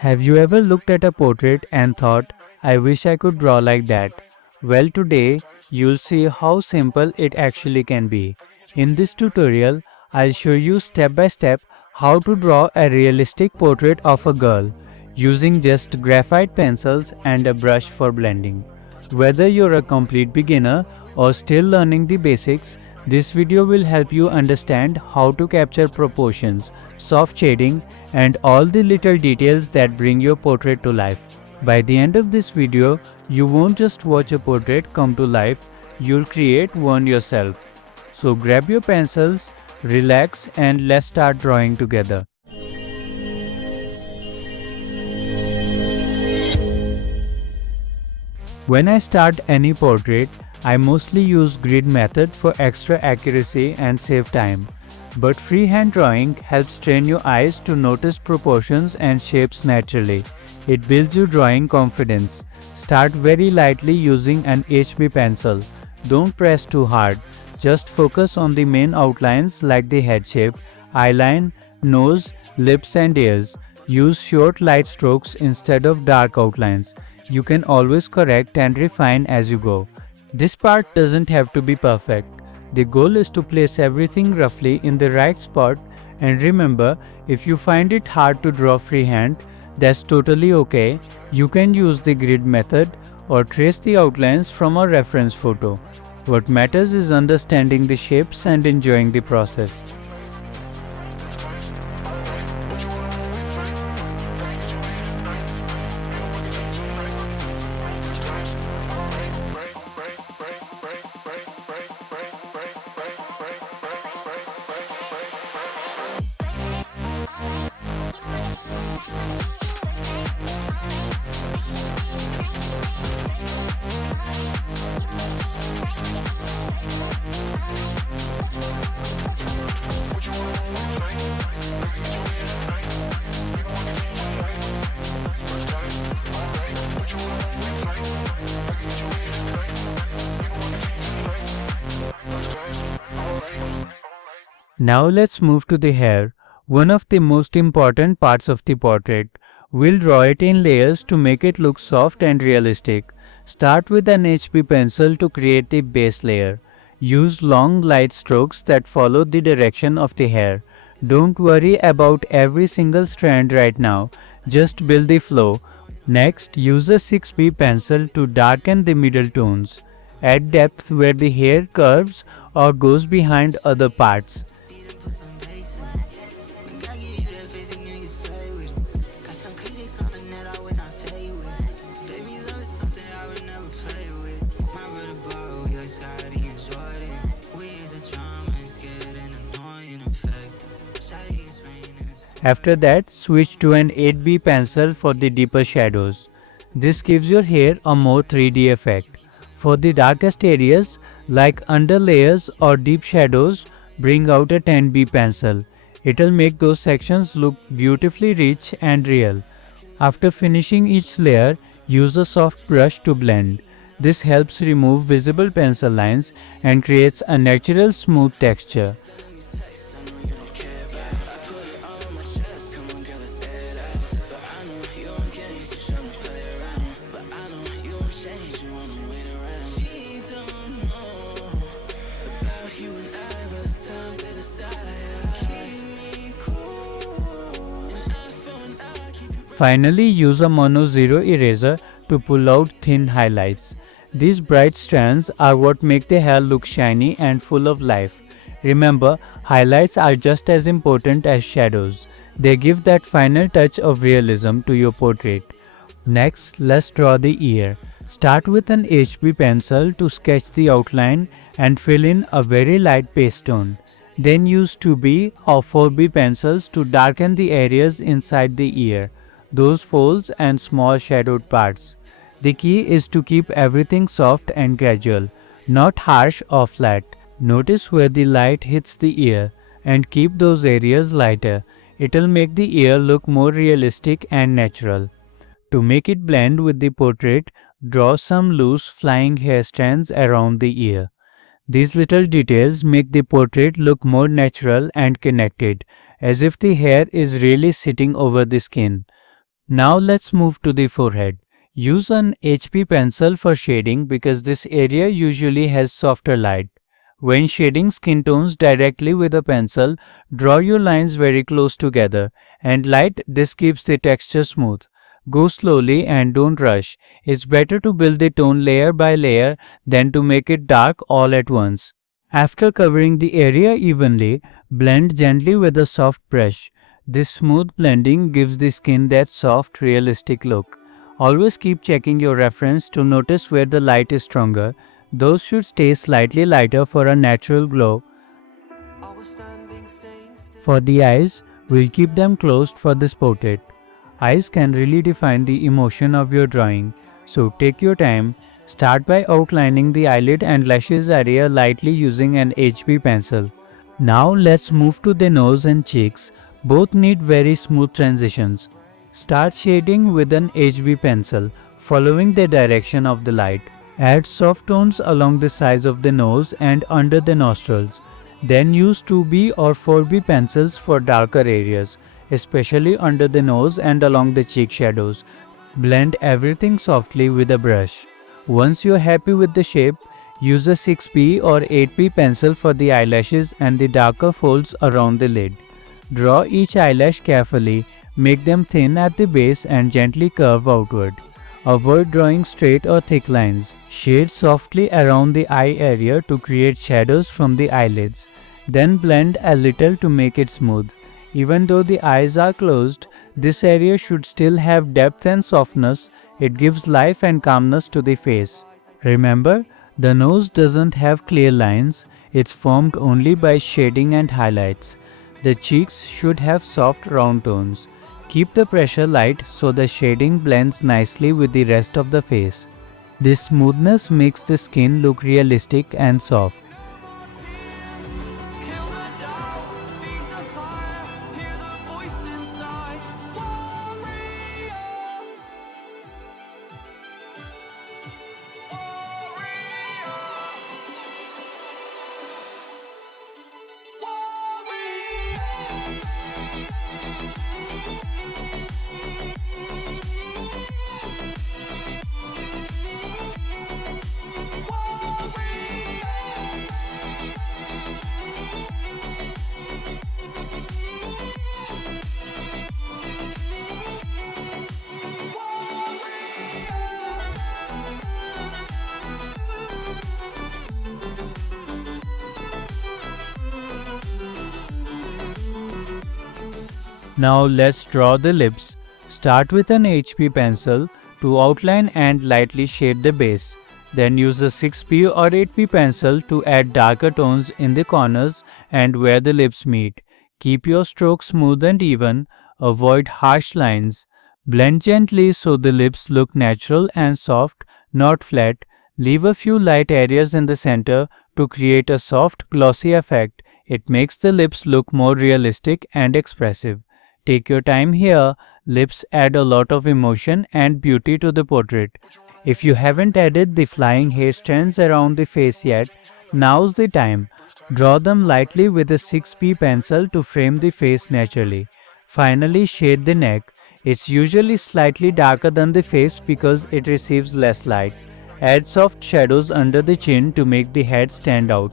Have you ever looked at a portrait and thought, I wish I could draw like that? Well, today you'll see how simple it actually can be. In this tutorial, I'll show you step by step how to draw a realistic portrait of a girl using just graphite pencils and a brush for blending. Whether you're a complete beginner or still learning the basics, this video will help you understand how to capture proportions, soft shading, and all the little details that bring your portrait to life. By the end of this video, you won't just watch a portrait come to life, you'll create one yourself. So grab your pencils, relax, and let's start drawing together. When I start any portrait, I mostly use grid method for extra accuracy and save time. But freehand drawing helps train your eyes to notice proportions and shapes naturally. It builds your drawing confidence. Start very lightly using an HB pencil. Don't press too hard. Just focus on the main outlines like the head shape, eyeline, nose, lips and ears. Use short light strokes instead of dark outlines. You can always correct and refine as you go. This part doesn't have to be perfect. The goal is to place everything roughly in the right spot, and remember, if you find it hard to draw freehand, that's totally okay. You can use the grid method or trace the outlines from a reference photo. What matters is understanding the shapes and enjoying the process. Now let's move to the hair, one of the most important parts of the portrait. We'll draw it in layers to make it look soft and realistic. Start with an HB pencil to create the base layer. Use long light strokes that follow the direction of the hair. Don't worry about every single strand right now, just build the flow. Next, use a 6B pencil to darken the middle tones. Add depth where the hair curves or goes behind other parts. After that, switch to an 8B pencil for the deeper shadows. This gives your hair a more 3D effect. For the darkest areas, like under layers or deep shadows, bring out a 10B pencil. It'll make those sections look beautifully rich and real. After finishing each layer, use a soft brush to blend. This helps remove visible pencil lines and creates a natural smooth texture. Finally, use a mono zero eraser to pull out thin highlights. These bright strands are what make the hair look shiny and full of life. Remember, highlights are just as important as shadows. They give that final touch of realism to your portrait. Next, let's draw the ear. Start with an HB pencil to sketch the outline and fill in a very light paste tone. Then use 2B or 4B pencils to darken the areas inside the ear, those folds and small shadowed parts. The key is to keep everything soft and gradual, not harsh or flat. Notice where the light hits the ear and keep those areas lighter. It'll make the ear look more realistic and natural. To make it blend with the portrait, draw some loose flying hair strands around the ear. These little details make the portrait look more natural and connected, as if the hair is really sitting over the skin. Now let's move to the forehead. Use an HP pencil for shading because this area usually has softer light. When shading skin tones directly with a pencil, draw your lines very close together and light. This keeps the texture smooth. Go slowly and don't rush. It's better to build the tone layer by layer than to make it dark all at once. After covering the area evenly, blend gently with a soft brush. This smooth blending gives the skin that soft, realistic look. Always keep checking your reference to notice where the light is stronger. Those should stay slightly lighter for a natural glow. For the eyes, we'll keep them closed for this portrait. Eyes can really define the emotion of your drawing, so take your time. Start by outlining the eyelid and lashes area lightly using an HB pencil. Now let's move to the nose and cheeks. Both need very smooth transitions. Start shading with an HB pencil, following the direction of the light. Add soft tones along the sides of the nose and under the nostrils. Then use 2B or 4B pencils for darker areas, especially under the nose and along the cheek shadows. Blend everything softly with a brush. Once you're happy with the shape, use a 6B or 8B pencil for the eyelashes and the darker folds around the lid. Draw each eyelash carefully, make them thin at the base and gently curve outward. Avoid drawing straight or thick lines. Shade softly around the eye area to create shadows from the eyelids. Then blend a little to make it smooth. Even though the eyes are closed, this area should still have depth and softness. It gives life and calmness to the face. Remember, the nose doesn't have clear lines. It's formed only by shading and highlights. The cheeks should have soft round tones. Keep the pressure light so the shading blends nicely with the rest of the face. This smoothness makes the skin look realistic and soft. Now let's draw the lips. Start with an HB pencil to outline and lightly shade the base. Then use a 6B or 8B pencil to add darker tones in the corners and where the lips meet. Keep your strokes smooth and even. Avoid harsh lines. Blend gently so the lips look natural and soft, not flat. Leave a few light areas in the center to create a soft, glossy effect. It makes the lips look more realistic and expressive. Take your time here. Lips add a lot of emotion and beauty to the portrait. If you haven't added the flying hair strands around the face yet, now's the time. Draw them lightly with a 6B pencil to frame the face naturally. Finally, shade the neck. It's usually slightly darker than the face because it receives less light. Add soft shadows under the chin to make the head stand out.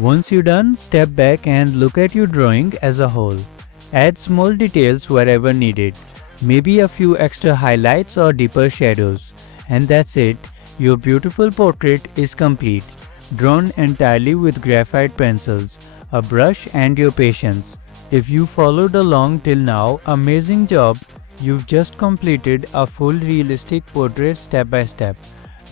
Once you're done, step back and look at your drawing as a whole. Add small details wherever needed, maybe a few extra highlights or deeper shadows. And that's it, your beautiful portrait is complete, drawn entirely with graphite pencils, a brush and your patience. If you followed along till now, amazing job! You've just completed a full realistic portrait step by step.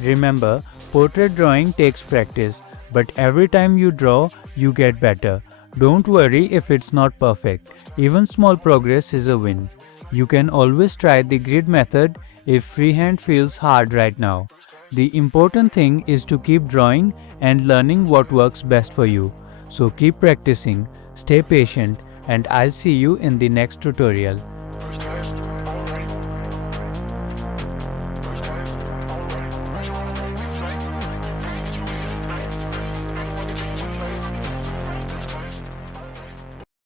Remember, portrait drawing takes practice. But every time you draw, you get better. Don't worry if it's not perfect. Even small progress is a win. You can always try the grid method if freehand feels hard right now. The important thing is to keep drawing and learning what works best for you. So keep practicing. Stay patient and I'll see you in the next tutorial.